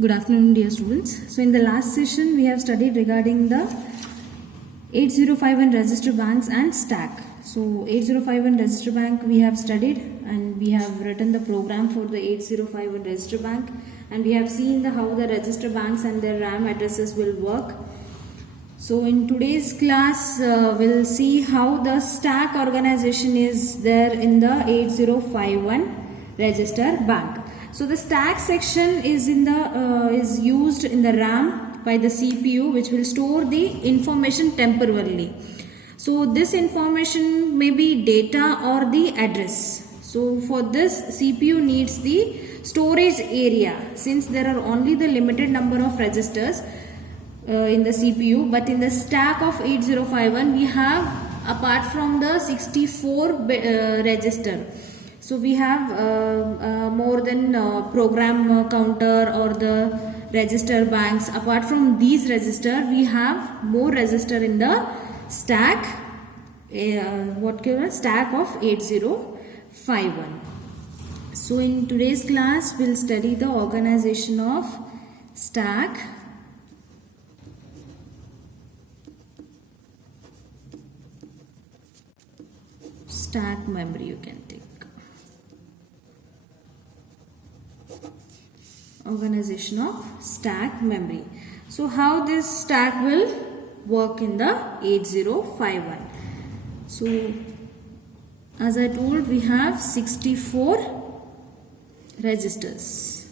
Good afternoon, dear students. So in the last session we have studied regarding the 8051 register banks and stack. So 8051 register bank we have studied and we have written the program for the 8051 register bank, and we have seen how the register banks and their RAM addresses will work. So in today's class we'll see how the stack organization is there in the 8051 register bank. So the stack section is is used in the RAM by the CPU, which will store the information temporarily. So this information may be data or the address. So for this, CPU needs the storage area, since there are only the limited number of registers in the CPU. But in the stack of 8051 we have, apart from the 64 register, so we have more than program counter or the register banks. Apart from these register, we have more register in the stack, stack of 8051. So in today's class we'll study the organization of stack, memory, you can take. Organization of stack memory. So how this stack will work in the 8051. So as I told, we have 64 registers.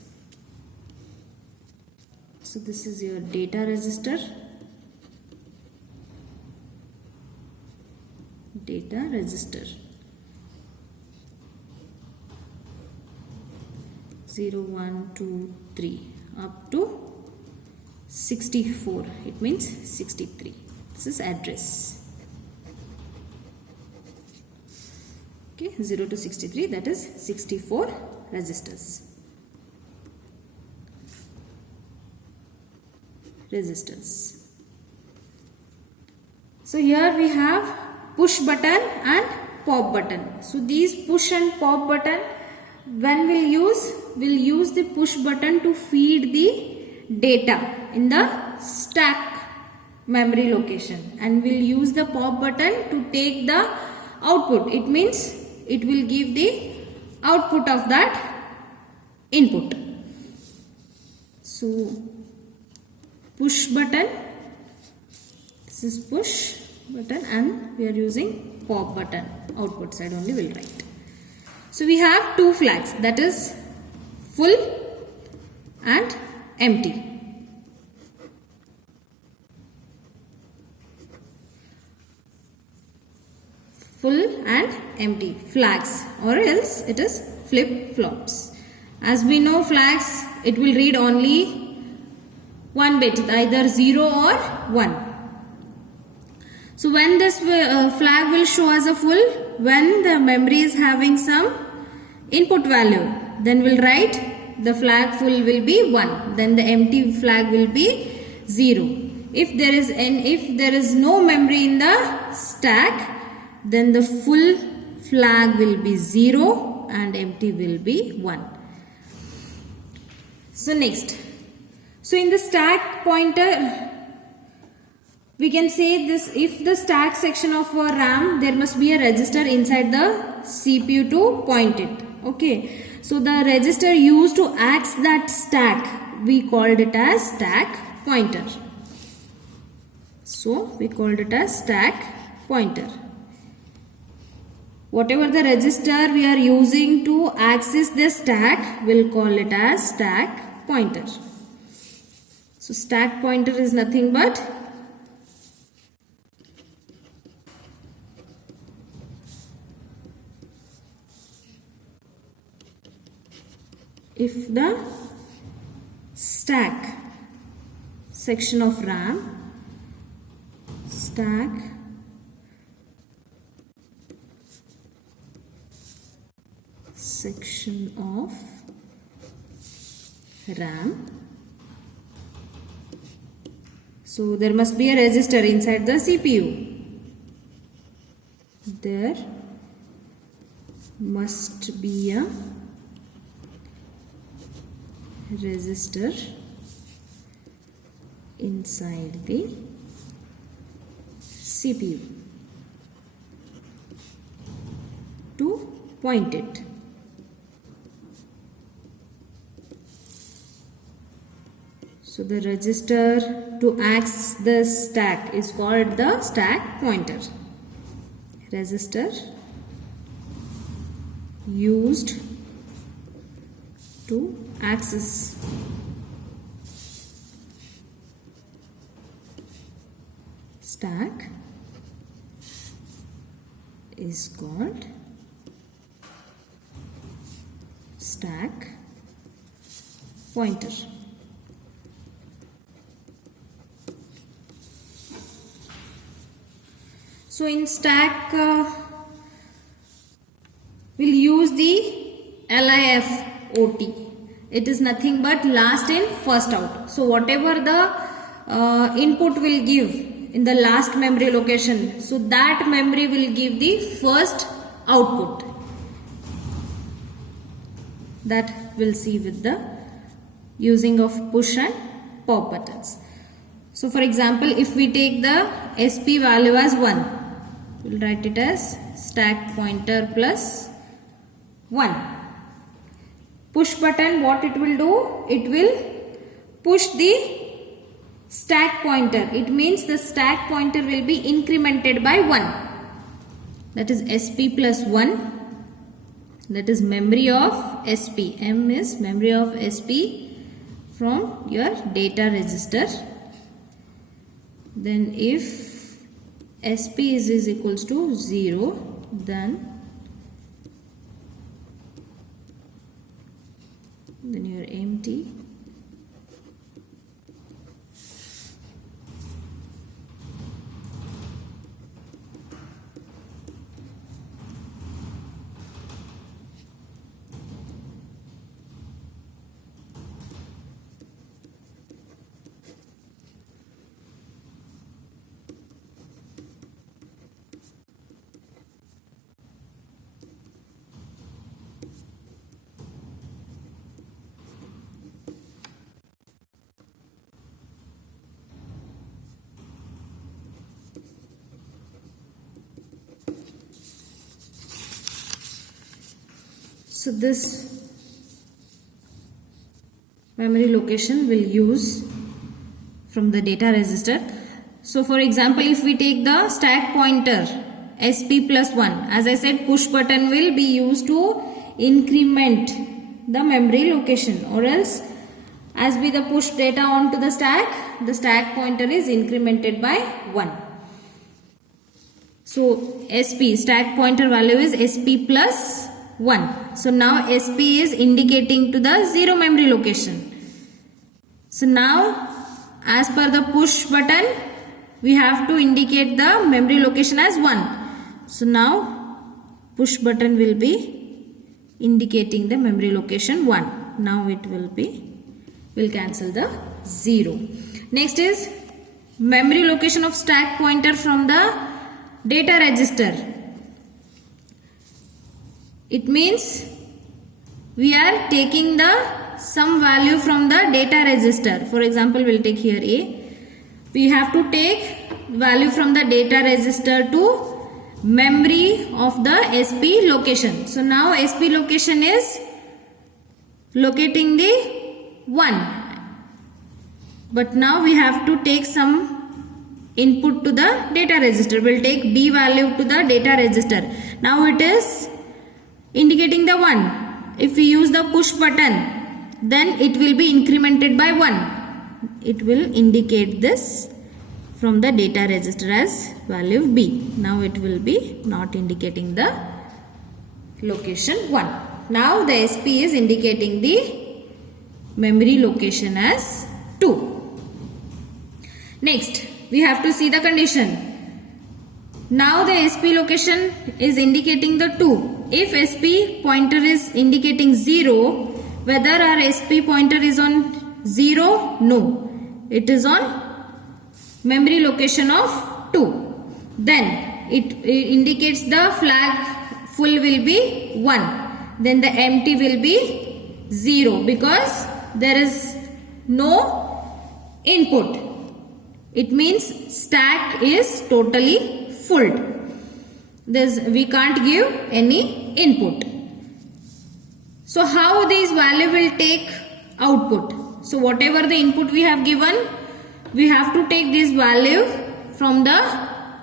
So this is your data register. Data register 0, 1, 2, 3 up to 64. It means 63. This is address. Okay, 0 to 63, that is 64 registers. So here we have push button and pop button. So these push and pop button, when we'll use the push button to feed the data in the stack memory location, and we'll use the pop button to take the output. It means it will give the output of that input. So push button, this is push button, and we are using pop button. Output side only will write. So we have two flags, that is full and empty. Full and empty flags, or else it is flip-flops. As we know, flags, it will read only one bit, either 0 or 1. So when this flag will show as a full, when the memory is having some input value, then we'll write the flag full will be 1, then the empty flag will be 0. If there is no memory in the stack, then the full flag will be 0 and empty will be 1. So next, so in the stack pointer, we can say this: if the stack section of a RAM, there must be a register inside the CPU to point it. Okay, so the register used to access that stack, we called it as stack pointer. So we called it as stack pointer. Whatever the register we are using to access the stack, we'll call it as stack pointer. So stack pointer is nothing but if the stack section of RAM, stack section of RAM, so there must be a register inside the CPU. There must be a register inside the CPU to point it. So the register to access the stack is called the stack pointer. Register used to access stack is called stack pointer. So in stack we'll use the LIFOT. It is nothing but last in first out. So whatever the input will give in the last memory location, so that memory will give the first output. That we'll see with the using of push and pop buttons. So for example, if we take the SP value as 1, we'll write it as stack pointer plus 1. Push button, what it will do? It will push the stack pointer. It means the stack pointer will be incremented by 1. That is SP plus 1. That is memory of SP. M is memory of SP from your data register. Then if SP is equals to 0, then your empty so this memory location will use from the data register. So for example, if we take the stack pointer SP plus 1, as I said, push button will be used to increment the memory location, or else as we the push data onto the stack pointer is incremented by 1. So SP stack pointer value is SP plus 1. So now SP is indicating to the 0 memory location. So now as per the push button, we have to indicate the memory location as 1. So now push button will be indicating the memory location 1. Now it will cancel the 0. Next is memory location of stack pointer from the data register. It means we are taking the some value from the data register. For example, we'll take here A. We have to take value from the data register to memory of the SP location. So now SP location is locating the 1. But now we have to take some input to the data register. We'll take B value to the data register. Now it is indicating the 1. If we use the push button, then it will be incremented by 1. It will indicate this from the data register as value B. Now it will be not indicating the location 1. Now the SP is indicating the memory location as 2. Next, we have to see the condition. Now the SP location is indicating the 2. If SP pointer is indicating 0, whether our SP pointer is on 0? No. It is on memory location of 2. Then it indicates the flag full will be 1. Then the empty will be 0 because there is no input. It means stack is totally full. We can't give any input. So how this value will take output? So whatever the input we have given, we have to take this value from the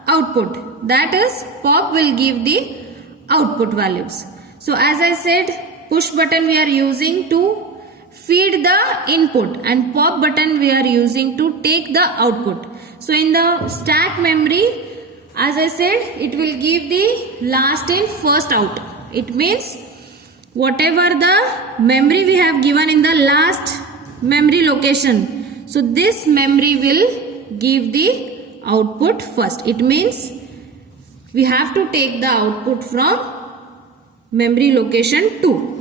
output. That is, pop will give the output values. So as I said, push button we are using to feed the input and pop button we are using to take the output. So in the stack memory, as I said, it will give the last in first out. It means whatever the memory we have given in the last memory location, so this memory will give the output first. It means we have to take the output from memory location 2.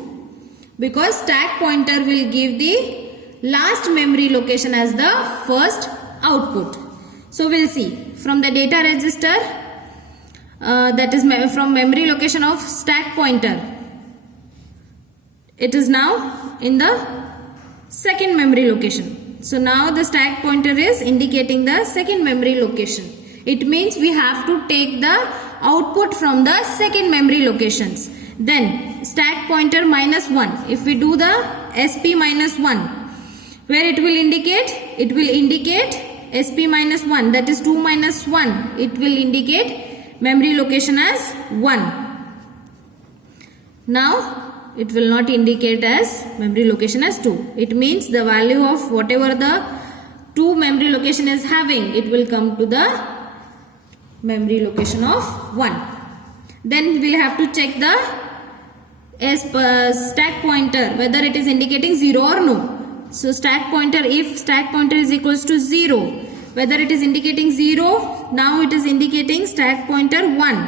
Because stack pointer will give the last memory location as the first output. So we'll see from the data register, that is from memory location of stack pointer. It is now in the second memory location. So now the stack pointer is indicating the second memory location. It means we have to take the output from the second memory locations. Then stack pointer -1. If we do the SP -1, where it will indicate? It will indicate SP -1, that is 2 minus 1. It will indicate memory location as 1. Now it will not indicate as memory location as 2. It means the value of whatever the 2 memory location is having, it will come to the memory location of 1. Then we'll have to check the stack pointer whether it is indicating 0 or no. So stack pointer, if stack pointer is equals to 0, whether it is indicating 0, now it is indicating stack pointer 1.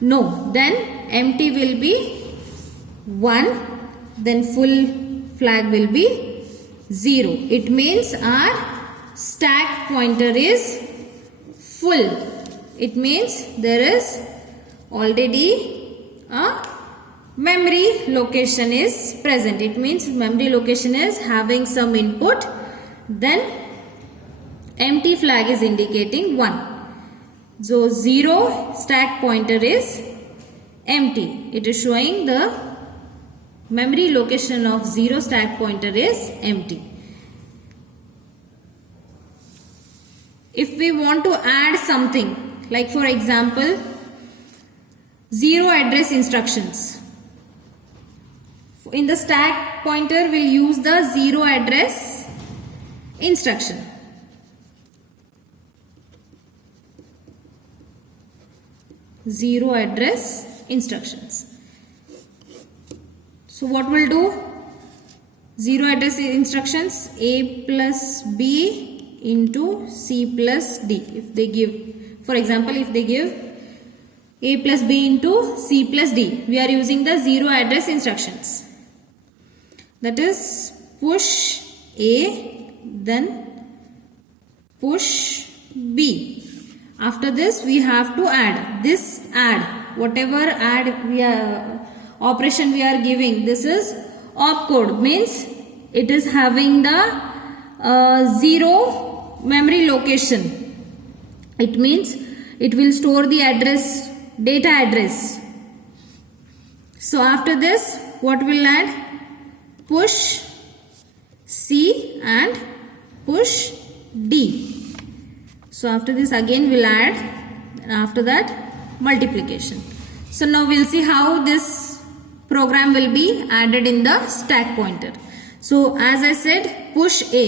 No, then empty will be 1, then full flag will be 0. It means our stack pointer is full. It means there is already a memory location is present. It means memory location is having some input, then empty flag is indicating 1. So 0 stack pointer is empty. It is showing the memory location of 0 stack pointer is empty. If we want to add something, like for example 0 address instructions, in the stack pointer we'll use the 0 address instruction. Zero address instructions. So what we'll do? 0 address instructions, A plus B into C plus D. If they give, for example, if they give A plus B into C plus D, we are using the 0 address instructions. That is push A, then push B. After this we have to add. This add, whatever add we are operation we are giving, this is opcode, means it is having the 0 memory location. It means it will store the address, data address. So after this what will add? Push C and push D. So after this again we'll add, and after that multiplication. So now we'll see how this program will be added in the stack pointer. So as I said, push A.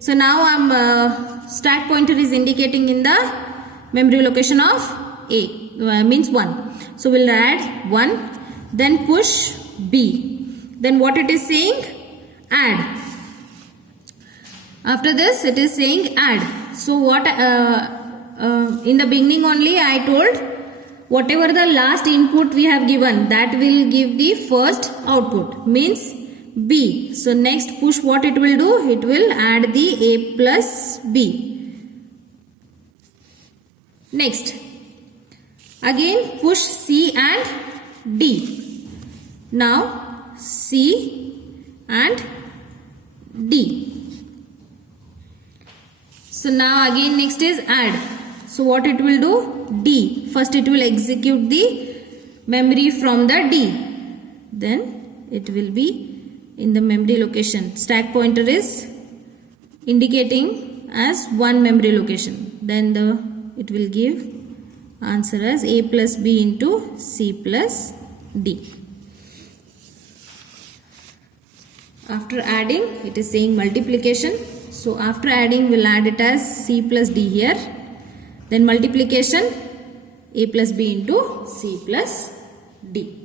So now stack pointer is indicating in the memory location of A, means 1. So we'll add 1, then push B. Then what it is saying? Add. After this it is saying add. So what in the beginning only I told, whatever the last input we have given, that will give the first output, means B. So next push, what it will do? It will add the A plus B. Next again push C and D. Now C and D. So now again next is add. So what it will do? D. First it will execute the memory from the D. Then it will be in the memory location. Stack pointer is indicating as one memory location. Then it will give answer as A plus B into C plus D. After adding, it is saying multiplication. So after adding, we'll add it as C plus D here. Then multiplication, A plus B into C plus D.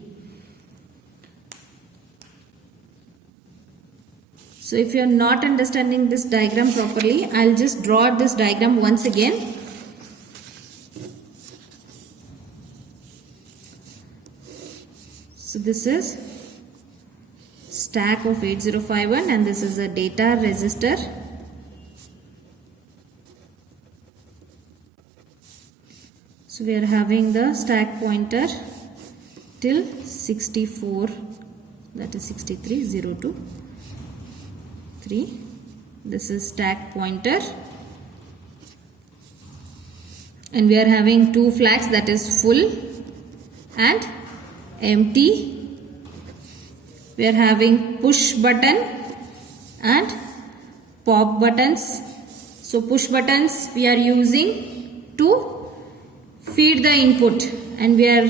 So if you are not understanding this diagram properly, I'll just draw this diagram once again. So this is stack of 8051 and this is a data register. So we are having the stack pointer till 64, that is 6302. This is stack pointer and we are having two flags, that is full and empty. We are having push button and pop buttons. So push buttons we are using to feed the input and we are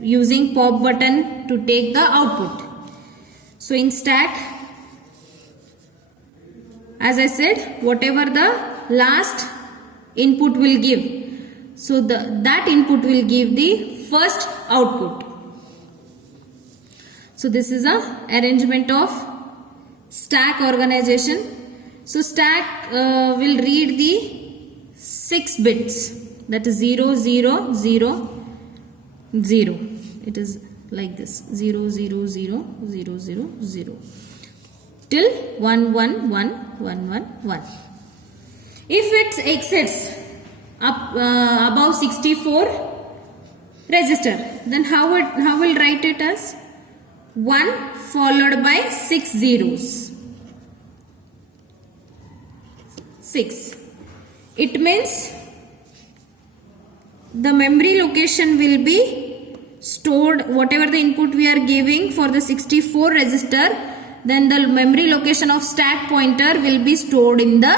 using pop button to take the output. So in stack, as I said, whatever the last input will give, so that input will give the first output. So this is a arrangement of stack organization. So stack will read the 6 bits, that is 0, 0, 0, 0. It is like this, 0, 0, 0, 0, 0, 0. Till 1, 1, 1, 1, 1, 1. If it exits up above 64 register, then how will write it as 1 followed by 6 zeros. 6. It means the memory location will be stored, whatever the input we are giving for the 64 register, then the memory location of stack pointer will be stored in the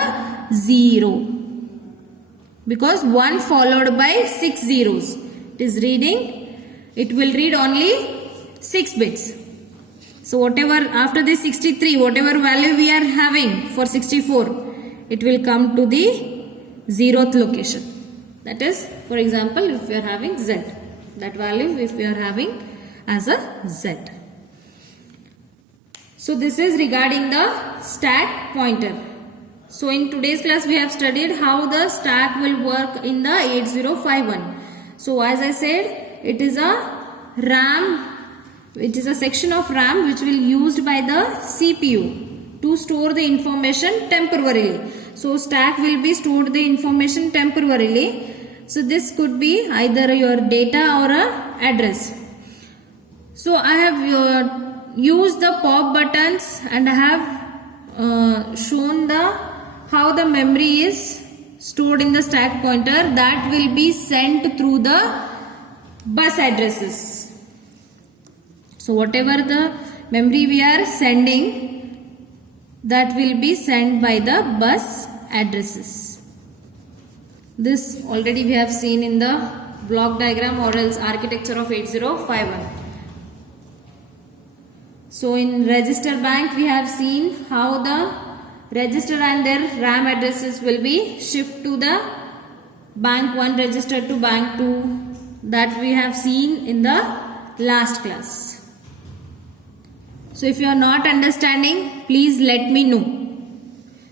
0. Because 1 followed by 6 zeros. It is reading, it will read only 6 bits. So whatever after this 63, whatever value we are having for 64, it will come to the 0th location. That is, for example, if we are having Z, that value if we are having as a Z. So this is regarding the stack pointer. So in today's class we have studied how the stack will work in the 8051. So as I said, it is a RAM, it is a section of RAM which will used by the CPU to store the information temporarily. So stack will be stored the information temporarily. So this could be either your data or a address. So I have used the pop buttons and I have shown how the memory is stored in the stack pointer that will be sent through the bus addresses. So whatever the memory we are sending, that will be sent by the bus addresses. This already we have seen in the block diagram or else architecture of 8051. So in register bank we have seen how the register and their RAM addresses will be shift to the bank 1 register to bank 2, that we have seen in the last class. So if you are not understanding, please let me know.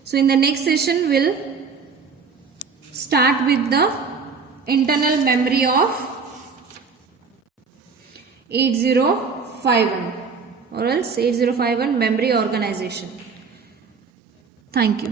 So in the next session we'll start with the internal memory of 8051 or else 8051 memory organization. Thank you.